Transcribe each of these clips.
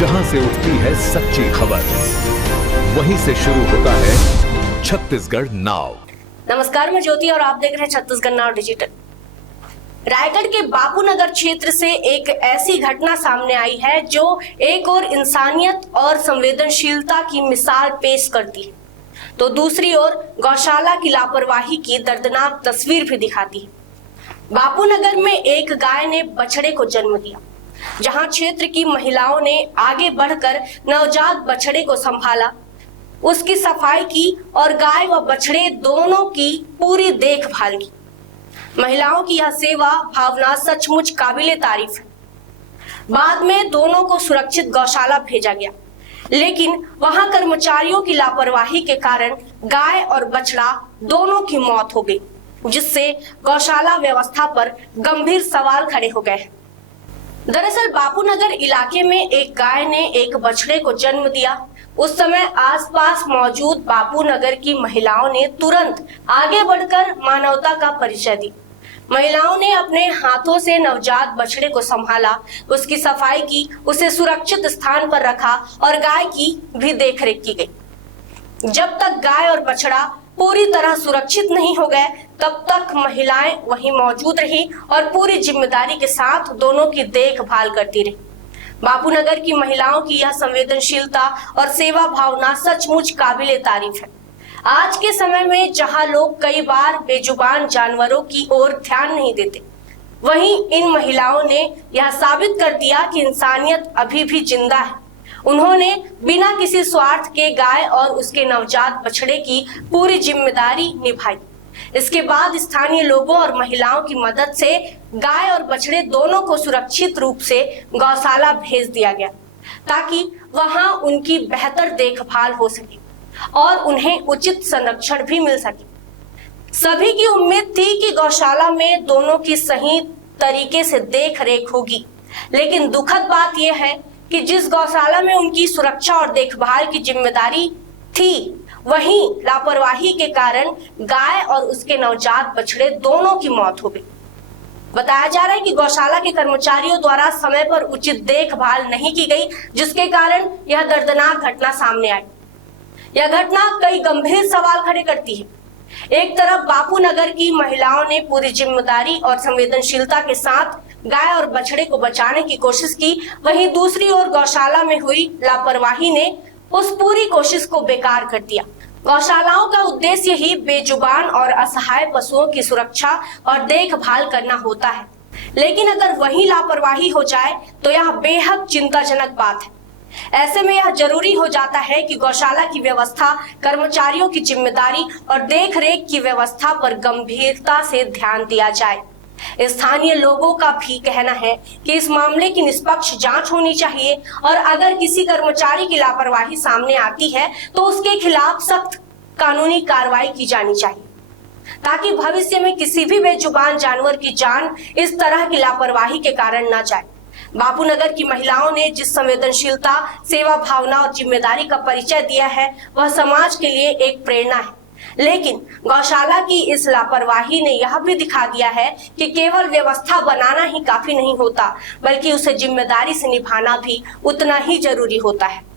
जहां से उठती है सच्ची खबर, वहीं से शुरू होता है छत्तीसगढ़ नाउ। नमस्कार, मैं ज्योति और आप देख रहे हैं छत्तीसगढ़ नाउ डिजिटल। रायगढ़ के बापूनगर क्षेत्र से एक ऐसी घटना सामने आई है जो एक और इंसानियत और संवेदनशीलता की मिसाल पेश करती है, तो दूसरी ओर गौशाला की लापरवाही की दर्दनाक तस्वीर भी दिखाती है। बापूनगर में एक गाय ने बछड़े को जन्म दिया, जहां क्षेत्र की महिलाओं ने आगे बढ़कर नवजात बछड़े को संभाला, उसकी सफाई की और गाय व बछड़े दोनों की पूरी देखभाल की। महिलाओं की यह सेवा भावना सचमुच काबिले तारीफ है। बाद में दोनों को सुरक्षित गौशाला भेजा गया, लेकिन वहां कर्मचारियों की लापरवाही के कारण गाय और बछड़ा दोनों की मौत हो गई, जिससे गौशाला व्यवस्था पर गंभीर सवाल खड़े हो गए। दरअसल बापूनगर इलाके में एक गाय ने एक बछड़े को जन्म दिया। उस समय आसपास मौजूद बापूनगर की महिलाओं ने तुरंत आगे बढ़कर मानवता का परिचय दी। महिलाओं ने अपने हाथों से नवजात बछड़े को संभाला, उसकी सफाई की, उसे सुरक्षित स्थान पर रखा और गाय की भी देखरेख की गई। जब तक गाय और बछड़ा पूरी तरह सुरक्षित नहीं हो गए, तब तक महिलाएं वहीं मौजूद रही और पूरी जिम्मेदारी के साथ दोनों की देखभाल करती रही। बापूनगर की महिलाओं की यह संवेदनशीलता और सेवा भावना सचमुच काबिले तारीफ है। आज के समय में जहां लोग कई बार बेजुबान जानवरों की ओर ध्यान नहीं देते, वहीं इन महिलाओं ने यह साबित कर दिया कि इंसानियत अभी भी जिंदा है। उन्होंने बिना किसी स्वार्थ के गाय और उसके नवजात बछड़े की पूरी जिम्मेदारी निभाई। इसके बाद स्थानीय लोगों और महिलाओं की मदद से गाय और बछड़े दोनों को सुरक्षित रूप से गौशाला भेज दिया गया, ताकि वहां उनकी बेहतर देखभाल हो सके और उन्हें उचित संरक्षण भी मिल सके। सभी की उम्मीद थी कि गौशाला में दोनों की सही तरीके से देख रेख होगी, लेकिन दुखद बात यह है कि जिस गौशाला में उनकी सुरक्षा और देखभाल की जिम्मेदारी थी, वहीं लापरवाही के कारण गाय और उसके नवजात बछड़े दोनों की मौत हो गई। बताया जा रहा है कि गौशाला के कर्मचारियों द्वारा समय पर उचित देखभाल नहीं की गई, जिसके कारण यह दर्दनाक घटना सामने आई। यह घटना कई गंभीर सवाल खड़े करती है। एक तरफ बापूनगर की महिलाओं ने पूरी जिम्मेदारी और संवेदनशीलता के साथ गाय और बछड़े को बचाने की कोशिश की, वहीं दूसरी ओर गौशाला में हुई लापरवाही ने उस पूरी कोशिश को बेकार कर दिया। गौशालाओं का उद्देश्य ही बेजुबान और असहाय पशुओं की सुरक्षा और देखभाल करना होता है, लेकिन अगर वही लापरवाही हो जाए तो यह बेहद चिंताजनक बात है। ऐसे में यह जरूरी हो जाता है कि गौशाला की व्यवस्था, कर्मचारियों की जिम्मेदारी और देखरेख की व्यवस्था पर गंभीरता से ध्यान दिया जाए। स्थानीय लोगों का भी कहना है कि इस मामले की निष्पक्ष जांच होनी चाहिए और अगर किसी कर्मचारी की लापरवाही सामने आती है तो उसके खिलाफ सख्त कानूनी कार्रवाई की जानी चाहिए, ताकि भविष्य में किसी भी बेजुबान जानवर की जान इस तरह की लापरवाही के कारण न जाए। बापूनगर की महिलाओं ने जिस संवेदनशीलता, सेवा भावना और जिम्मेदारी का परिचय दिया है, वह समाज के लिए एक प्रेरणा है। लेकिन गौशाला की इस लापरवाही ने यह भी दिखा दिया है कि केवल व्यवस्था बनाना ही काफी नहीं होता, बल्कि उसे जिम्मेदारी से निभाना भी उतना ही जरूरी होता है।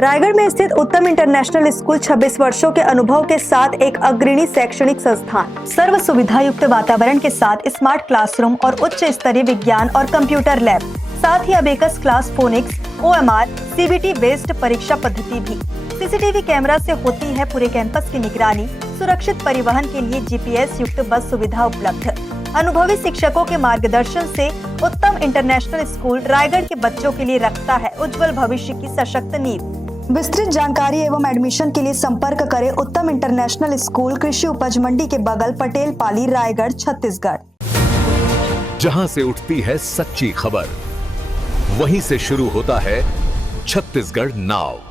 रायगढ़ में स्थित उत्तम इंटरनेशनल स्कूल 26 वर्षों के अनुभव के साथ एक अग्रणी शैक्षणिक संस्थान। सर्व सुविधा युक्त वातावरण के साथ स्मार्ट क्लासरूम और उच्च स्तरीय विज्ञान और कंप्यूटर लैब, साथ ही abacus class, phonics, OMR, CBT based परीक्षा पद्धति भी। CCTV कैमरा से होती है पूरे कैंपस की निगरानी। सुरक्षित परिवहन के लिए GPS युक्त बस सुविधा उपलब्ध। अनुभवी शिक्षकों के मार्गदर्शन से उत्तम इंटरनेशनल स्कूल रायगढ़ के बच्चों के लिए रखता है उज्जवल भविष्य की सशक्त नींव। विस्तृत जानकारी एवं एडमिशन के लिए संपर्क करें उत्तम इंटरनेशनल स्कूल, कृषि उपज मंडी के बगल, पटेल पाली, रायगढ़, छत्तीसगढ़। जहां से उठती है सच्ची खबर, वहीं से शुरू होता है छत्तीसगढ़ नाव।